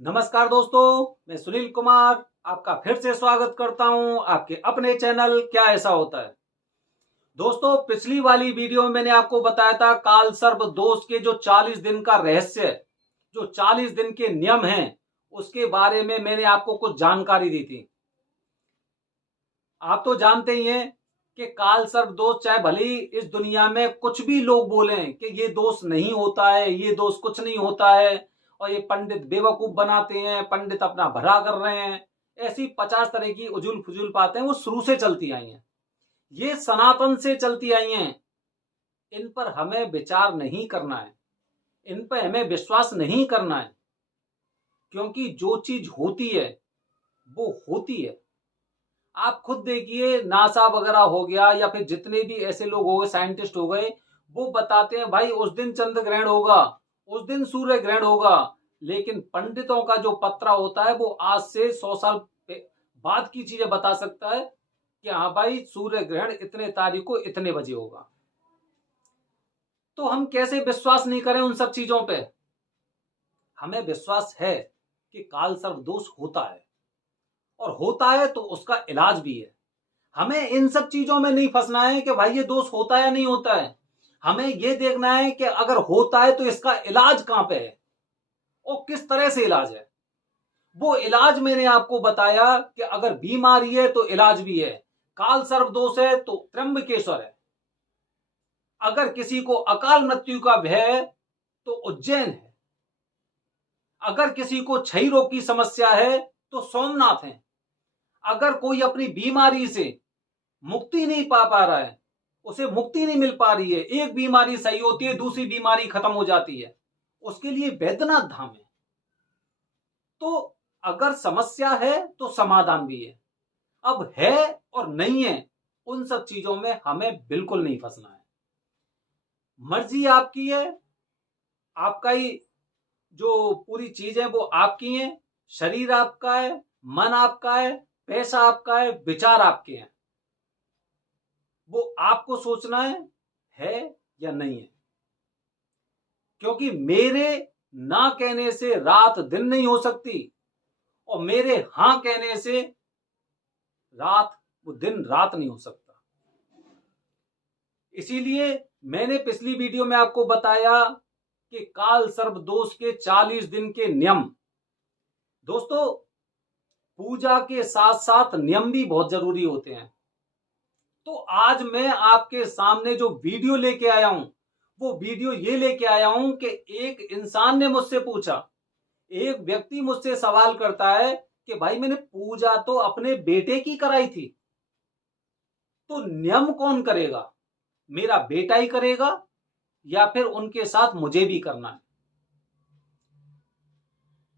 नमस्कार दोस्तों, मैं सुनील कुमार आपका फिर से स्वागत करता हूं आपके अपने चैनल क्या ऐसा होता है। दोस्तों, पिछली वाली वीडियो में मैंने आपको बताया था काल सर्प दोष के जो 40 दिन का रहस्य, जो 40 दिन के नियम हैं, उसके बारे में मैंने आपको कुछ जानकारी दी थी। आप तो जानते ही हैं कि काल सर्प दोष चाहे भले ही इस दुनिया में कुछ भी लोग बोलें कि ये दोष नहीं होता है, ये दोष कुछ नहीं होता है और ये पंडित बेवकूफ बनाते हैं, पंडित अपना भला कर रहे हैं, ऐसी 50 तरह की उजुल फुजुल बातें वो शुरू से चलती आई हैं, ये सनातन से चलती आई हैं। इन पर हमें विचार नहीं करना है, इन पर हमें विश्वास नहीं करना है, क्योंकि जो चीज होती है वो होती है। आप खुद देखिए, नासा वगैरह हो गया या फिर जितने भी ऐसे लोग हो गए, साइंटिस्ट हो गए, वो बताते हैं भाई उस दिन चंद्र ग्रहण होगा, उस दिन सूर्य ग्रहण होगा। लेकिन पंडितों का जो पत्रा होता है वो आज से 100 साल बाद की चीजें बता सकता है कि हाँ भाई सूर्य ग्रहण इतने तारीख को इतने बजे होगा। तो हम कैसे विश्वास नहीं करें उन सब चीजों पे। हमें विश्वास है कि काल सर्प दोष होता है, और होता है तो उसका इलाज भी है। हमें इन सब चीजों में नहीं फंसना है कि भाई ये दोष होता है या नहीं होता है। हमें ये देखना है कि अगर होता है तो इसका इलाज कहां पे है और किस तरह से इलाज है। वो इलाज मैंने आपको बताया कि अगर बीमारी है तो इलाज भी है। काल सर्प दोष है तो त्र्यंबकेश्वर है। अगर किसी को अकाल मृत्यु का भय है तो उज्जैन है। अगर किसी को क्षय रोग की समस्या है तो सोमनाथ है। अगर कोई अपनी बीमारी से मुक्ति नहीं पा रहा है, उसे मुक्ति नहीं मिल पा रही है, एक बीमारी सही होती है दूसरी बीमारी खत्म हो जाती है, उसके लिए वैद्यनाथ धाम है। तो अगर समस्या है तो समाधान भी है। अब है और नहीं है, उन सब चीजों में हमें बिल्कुल नहीं फंसना है। मर्जी आपकी है, आपका ही जो पूरी चीज है वो आपकी है, शरीर आपका है, मन आपका है, पैसा आपका है, विचार आपके हैं। वो आपको सोचना है या नहीं है। क्योंकि मेरे ना कहने से रात दिन नहीं हो सकती, और मेरे हां कहने से रात वो दिन रात नहीं हो सकता। इसीलिए मैंने पिछली वीडियो में आपको बताया कि काल सर्प दोष के 40 दिन के नियम। दोस्तों, पूजा के साथ साथ नियम भी बहुत जरूरी होते हैं। तो आज मैं आपके सामने जो वीडियो लेके आया हूं, वो वीडियो ये लेके आया हूं कि एक इंसान ने मुझसे पूछा, एक व्यक्ति मुझसे सवाल करता है कि भाई मैंने पूजा तो अपने बेटे की कराई थी, तो नियम कौन करेगा, मेरा बेटा ही करेगा या फिर उनके साथ मुझे भी करना है।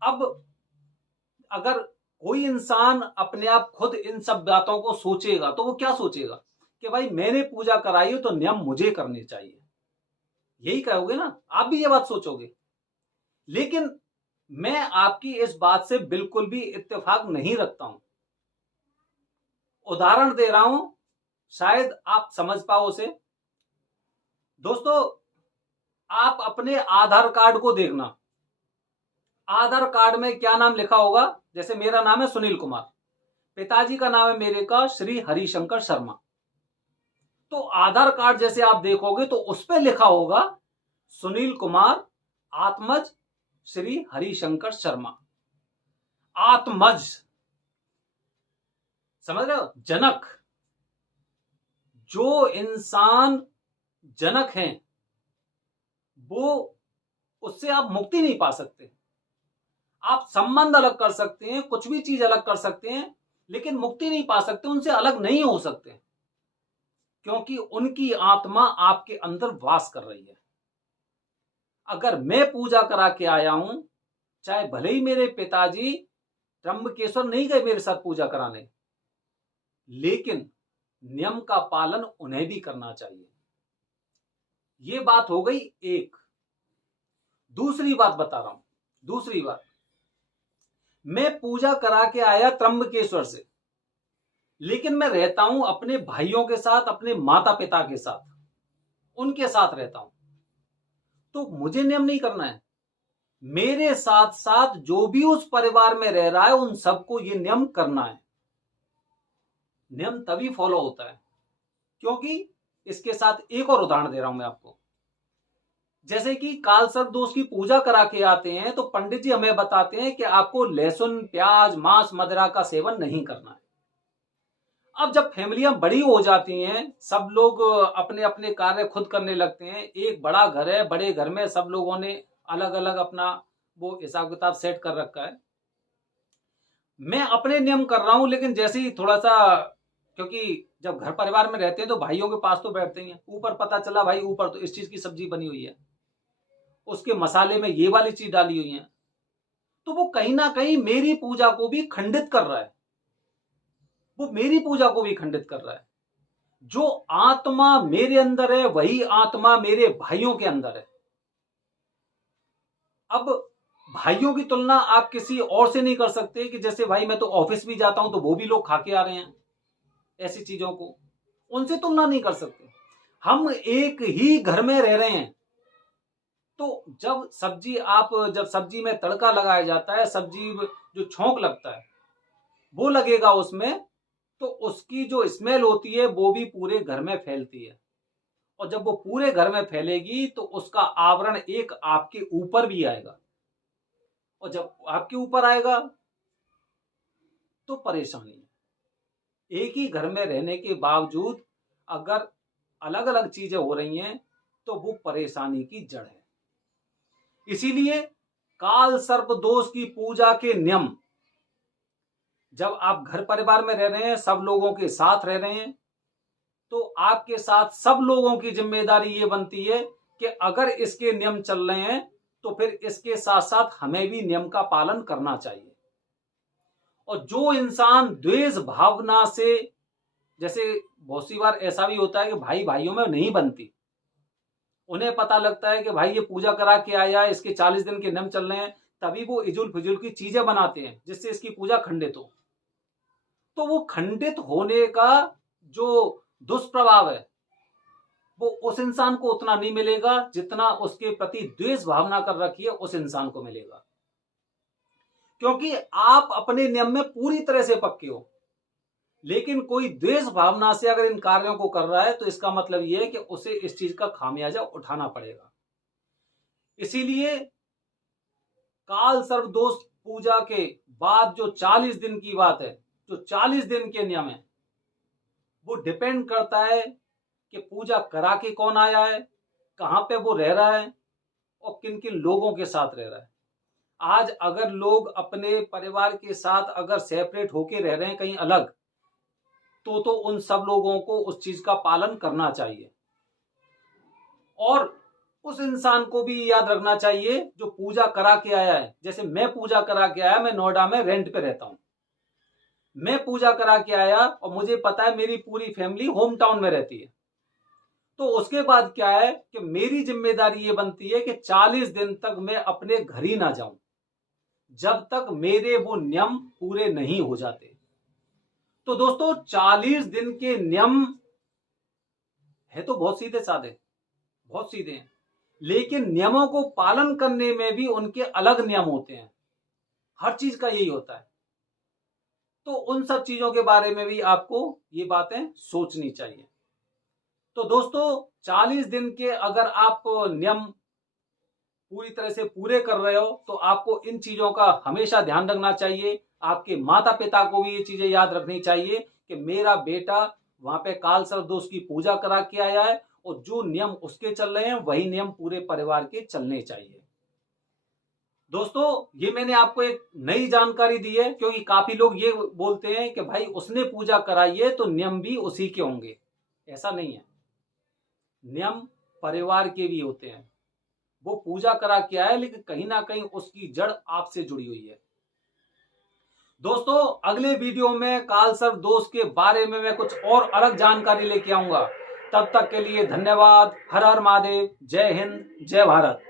अब अगर कोई इंसान अपने आप खुद इन सब बातों को सोचेगा तो वो क्या सोचेगा कि भाई मैंने पूजा कराई है तो नियम मुझे करने चाहिए, यही कहोगे ना, आप भी ये बात सोचोगे। लेकिन मैं आपकी इस बात से बिल्कुल भी इत्तेफाक नहीं रखता हूं। उदाहरण दे रहा हूं, शायद आप समझ पाओ उसे। दोस्तों, आप अपने आधार कार्ड को देखना। आधार कार्ड में क्या नाम लिखा होगा, जैसे मेरा नाम है सुनील कुमार, पिताजी का नाम है मेरे का श्री हरिशंकर शर्मा। तो आधार कार्ड जैसे आप देखोगे तो उस पर लिखा होगा सुनील कुमार आत्मज श्री हरिशंकर शर्मा। आत्मज, समझ रहे हो, जनक। जो इंसान जनक हैं वो, उससे आप मुक्ति नहीं पा सकते। आप संबंध अलग कर सकते हैं, कुछ भी चीज अलग कर सकते हैं, लेकिन मुक्ति नहीं पा सकते, उनसे अलग नहीं हो सकते, क्योंकि उनकी आत्मा आपके अंदर वास कर रही है। अगर मैं पूजा करा के आया हूं, चाहे भले ही मेरे पिताजी त्र्यंबकेश्वर नहीं गए मेरे साथ पूजा कराने, लेकिन नियम का पालन उन्हें भी करना चाहिए। ये बात हो गई एक। दूसरी बात बता रहा हूं, दूसरी बात, मैं पूजा करा के आया त्र्यंबकेश्वर से, लेकिन मैं रहता हूं अपने भाइयों के साथ, अपने माता पिता के साथ, उनके साथ रहता हूं, तो मुझे नियम नहीं करना है। मेरे साथ साथ जो भी उस परिवार में रह रहा है उन सबको ये नियम करना है। नियम तभी फॉलो होता है, क्योंकि इसके साथ एक और उदाहरण दे रहा हूं मैं आपको। जैसे कि काल सर्प दोष की पूजा करा के आते हैं तो पंडित जी हमें बताते हैं कि आपको लहसुन, प्याज, मांस, मदिरा का सेवन नहीं करना है। अब जब फैमिलियां बड़ी हो जाती हैं, सब लोग अपने अपने कार्य खुद करने लगते हैं, एक बड़ा घर है, बड़े घर में सब लोगों ने अलग अलग अपना वो हिसाब किताब सेट कर रखा है। मैं अपने नियम कर रहा हूं, लेकिन जैसे ही थोड़ा सा, क्योंकि जब घर परिवार में रहते हैं तो भाइयों के पास तो बैठते ही हैं, ऊपर पता चला भाई ऊपर तो इस चीज की सब्जी बनी हुई है, उसके मसाले में ये वाली चीज डाली हुई है, तो वो कहीं ना कहीं मेरी पूजा को भी खंडित कर रहा है। वो मेरी पूजा को भी खंडित कर रहा है। जो आत्मा मेरे अंदर है वही आत्मा मेरे भाइयों के अंदर है। अब भाइयों की तुलना आप किसी और से नहीं कर सकते कि जैसे भाई मैं तो ऑफिस भी जाता हूं तो वो भी लोग खा के आ रहे हैं, ऐसी चीजों को उनसे तुलना नहीं कर सकते। हम एक ही घर में रह रहे हैं, तो जब सब्जी में तड़का लगाया जाता है, सब्जी जो छौंक लगता है वो लगेगा उसमें, तो उसकी जो स्मेल होती है वो भी पूरे घर में फैलती है, और जब वो पूरे घर में फैलेगी तो उसका आवरण एक आपके ऊपर भी आएगा, और जब आपके ऊपर आएगा तो परेशानी है। एक ही घर में रहने के बावजूद अगर अलग अलग चीजें हो रही हैं तो वो परेशानी की जड़ है। इसीलिए काल सर्प दोष की पूजा के नियम, जब आप घर परिवार में रह रहे हैं, सब लोगों के साथ रह रहे हैं, तो आपके साथ सब लोगों की जिम्मेदारी ये बनती है कि अगर इसके नियम चल रहे हैं तो फिर इसके साथ साथ हमें भी नियम का पालन करना चाहिए। और जो इंसान द्वेष भावना से, जैसे बहुत सी बार ऐसा भी होता है कि भाई भाइयों में नहीं बनती, उन्हें पता लगता है कि भाई ये पूजा करा के आया, इसके 40 दिन के नियम चल रहे हैं, तभी वो इजुल फिजुल की चीजें बनाते हैं जिससे इसकी पूजा खंडित हो। तो वो खंडित होने का जो दुष्प्रभाव है वो उस इंसान को उतना नहीं मिलेगा जितना उसके प्रति द्वेष भावना कर रखी है उस इंसान को मिलेगा, क्योंकि आप अपने नियम में पूरी तरह से पक्के हो। लेकिन कोई द्वेष भावना से अगर इन कार्यों को कर रहा है तो इसका मतलब यह है कि उसे इस चीज का खामियाजा उठाना पड़ेगा। इसीलिए काल सर्प दोष पूजा के बाद जो 40 दिन की बात है, जो 40 दिन के नियम है, वो डिपेंड करता है कि पूजा करा के कौन आया है, कहां पे वो रह रहा है और किन किन लोगों के साथ रह रहा है। आज अगर लोग अपने परिवार के साथ अगर सेपरेट होके रह रहे हैं कहीं अलग, तो उन सब लोगों को उस चीज का पालन करना चाहिए। और उस इंसान को भी याद रखना चाहिए जो पूजा करा के आया है। जैसे मैं पूजा करा के आया, मैं नोएडा में रेंट पे रहता हूं, मैं पूजा करा के आया और मुझे पता है मेरी पूरी फैमिली होम टाउन में रहती है, तो उसके बाद क्या है कि मेरी जिम्मेदारी ये बनती है कि 40 दिन तक मैं अपने घर ही ना जाऊं जब तक मेरे वो नियम पूरे नहीं हो जाते। तो दोस्तों 40 दिन के नियम है तो बहुत सीधे साधे, बहुत सीधे हैं, लेकिन नियमों को पालन करने में भी उनके अलग नियम होते हैं। हर चीज का यही होता है। तो उन सब चीजों के बारे में भी आपको ये बातें सोचनी चाहिए। तो दोस्तों 40 दिन के अगर आप नियम पूरी तरह से पूरे कर रहे हो तो आपको इन चीजों का हमेशा ध्यान रखना चाहिए। आपके माता पिता को भी ये चीजें याद रखनी चाहिए कि मेरा बेटा वहां पे काल सर्प दोष की पूजा करा के आया है और जो नियम उसके चल रहे हैं वही नियम पूरे परिवार के चलने चाहिए। दोस्तों ये मैंने आपको एक नई जानकारी दी है, क्योंकि काफी लोग ये बोलते हैं कि भाई उसने पूजा कराई है तो नियम भी उसी के होंगे। ऐसा नहीं है, नियम परिवार के भी होते हैं। वो पूजा करा के आया लेकिन कहीं ना कहीं उसकी जड़ आपसे जुड़ी हुई है। दोस्तों अगले वीडियो में काल सर्प दोष के बारे में मैं कुछ और अलग जानकारी लेके आऊंगा। तब तक के लिए धन्यवाद। हर हर महादेव। जय हिंद, जय भारत।